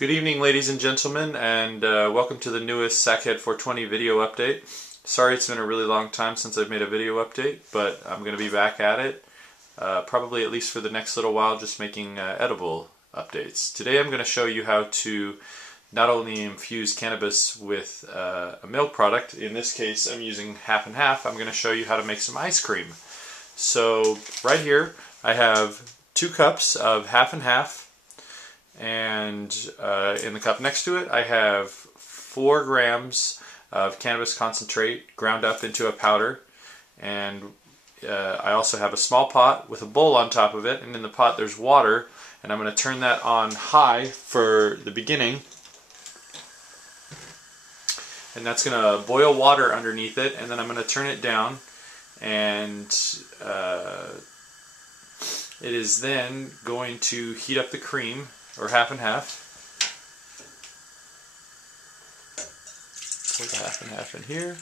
Good evening, ladies and gentlemen, and welcome to the newest Sackhead420 video update. Sorry it's been a really long time since I've made a video update, but I'm going to be back at it, probably at least for the next little while, just making edible updates. Today I'm going to show you how to not only infuse cannabis with a milk product. In this case I'm using half and half. I'm going to show you how to make some ice cream. So right here I have 2 cups of half and half. And in the cup next to it I have 4 grams of cannabis concentrate ground up into a powder, and I also have a small pot with a bowl on top of it, and in the pot there's water, and I'm going to turn that on high for the beginning, and that's going to boil water underneath it, and then I'm going to turn it down, and it is then going to heat up the cream, or half and half. Pour the half and half in here.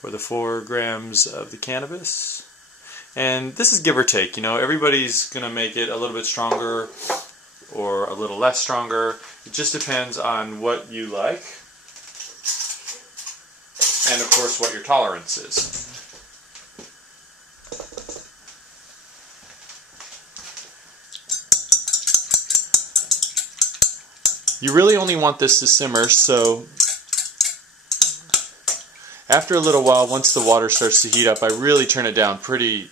Pour the 4 grams of the cannabis. And this is give or take, you know, everybody's going to make it a little bit stronger or a little less stronger. It just depends on what you like. And of course what your tolerance is. You really only want this to simmer, so after a little while, once the water starts to heat up, I really turn it down pretty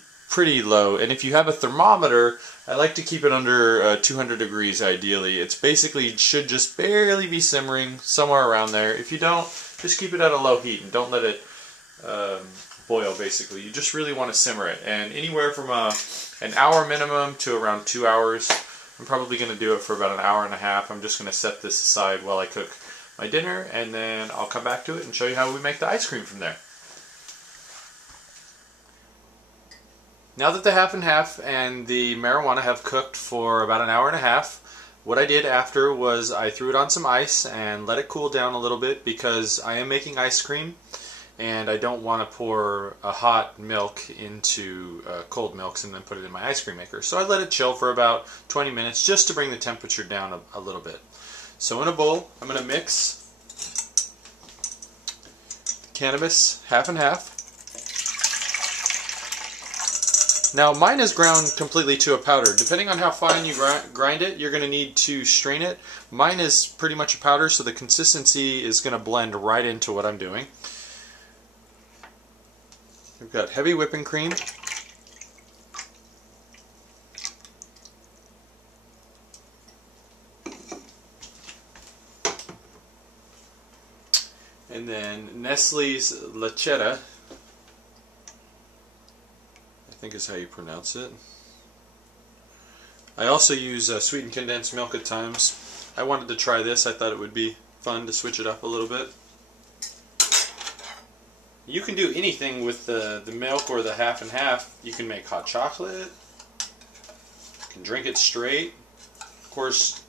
low. And if you have a thermometer, I like to keep it under 200 degrees ideally. It's basically should just barely be simmering, somewhere around there. If you don't, just keep it at a low heat and don't let it boil basically. You just really want to simmer it. And anywhere from an hour minimum to around 2 hours. I'm probably going to do it for about an hour and a half. I'm just going to set this aside while I cook my dinner, and then I'll come back to it and show you how we make the ice cream from there. Now that the half and half and the marijuana have cooked for about an hour and a half, what I did after was I threw it on some ice and let it cool down a little bit, because I am making ice cream and I don't want to pour a hot milk into cold milks and then put it in my ice cream maker. So I let it chill for about 20 minutes just to bring the temperature down a little bit. So in a bowl I'm going to mix cannabis half and half. Now mine is ground completely to a powder. Depending on how fine you grind it, you're going to need to strain it. Mine is pretty much a powder, so the consistency is going to blend right into what I'm doing. We've got heavy whipping cream. And then Nestle's Lechetta, I think is how you pronounce it. I also use sweetened condensed milk at times. I wanted to try this. I thought it would be fun to switch it up a little bit. You can do anything with the milk or the half and half. You can make hot chocolate. You can drink it straight. Of course,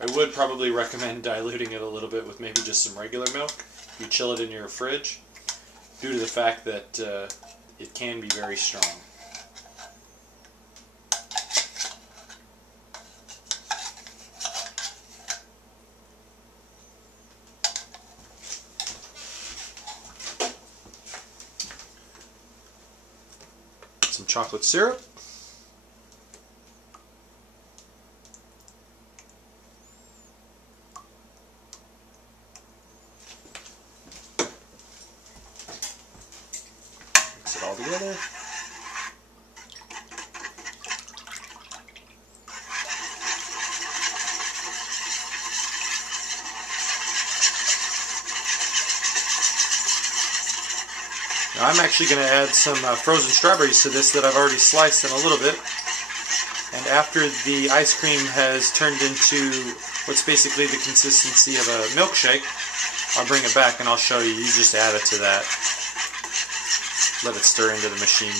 I would probably recommend diluting it a little bit with maybe just some regular milk. You chill it in your fridge, due to the fact that it can be very strong. Some chocolate syrup. Mix it all together. Now I'm actually going to add some frozen strawberries to this that I've already sliced in a little bit. And after the ice cream has turned into what's basically the consistency of a milkshake, I'll bring it back and I'll show you. You just add it to that. Let it stir into the machine.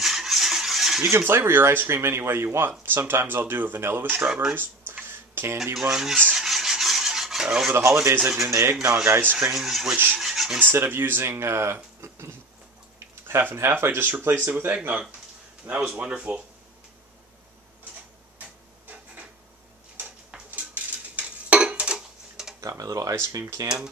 You can flavor your ice cream any way you want. Sometimes I'll do a vanilla with strawberries, candy ones. Over the holidays I did an eggnog ice cream, which instead of using half and half. I just replaced it with eggnog, and that was wonderful. Got my little ice cream can.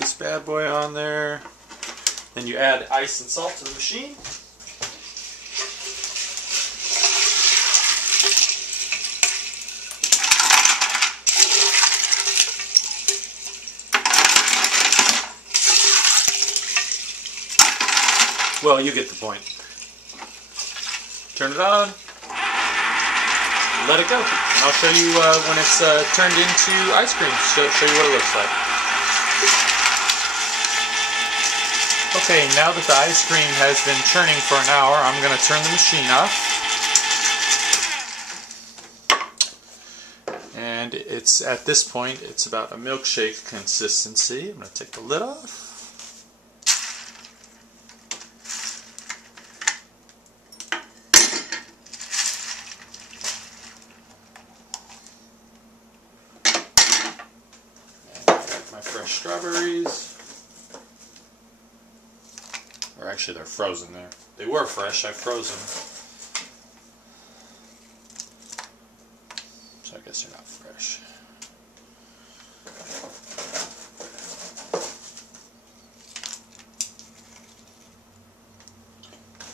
This bad boy on there. Then you add ice and salt to the machine. Well, you get the point. Turn it on. Let it go. And I'll show you when it's turned into ice cream. Show you what it looks like. Okay, now that the ice cream has been churning for an hour, I'm going to turn the machine off. And it's at this point, it's about a milkshake consistency. I'm going to take the lid off. And I've got my fresh strawberries. Or actually, they're frozen there. They were fresh, I froze them. So I guess they're not fresh.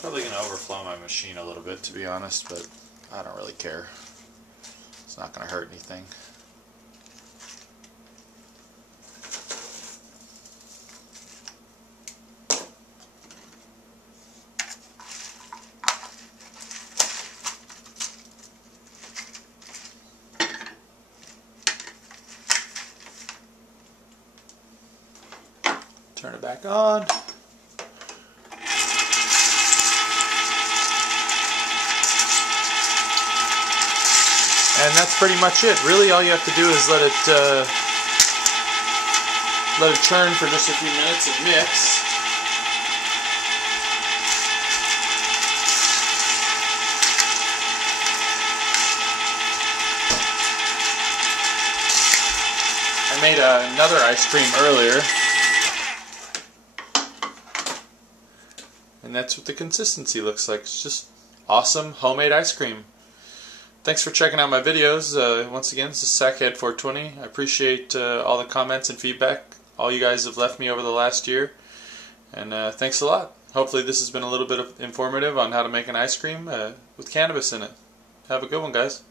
Probably going to overflow my machine a little bit, to be honest, but I don't really care. It's not going to hurt anything. Turn it back on. And that's pretty much it. Really, all you have to do is let it churn for just a few minutes and mix. I made another ice cream earlier. And that's what the consistency looks like. It's just awesome homemade ice cream. Thanks for checking out my videos. Once again, this is Sackhead420. I appreciate all the comments and feedback all you guys have left me over the last year. And thanks a lot. Hopefully this has been a little bit informative on how to make an ice cream with cannabis in it. Have a good one, guys.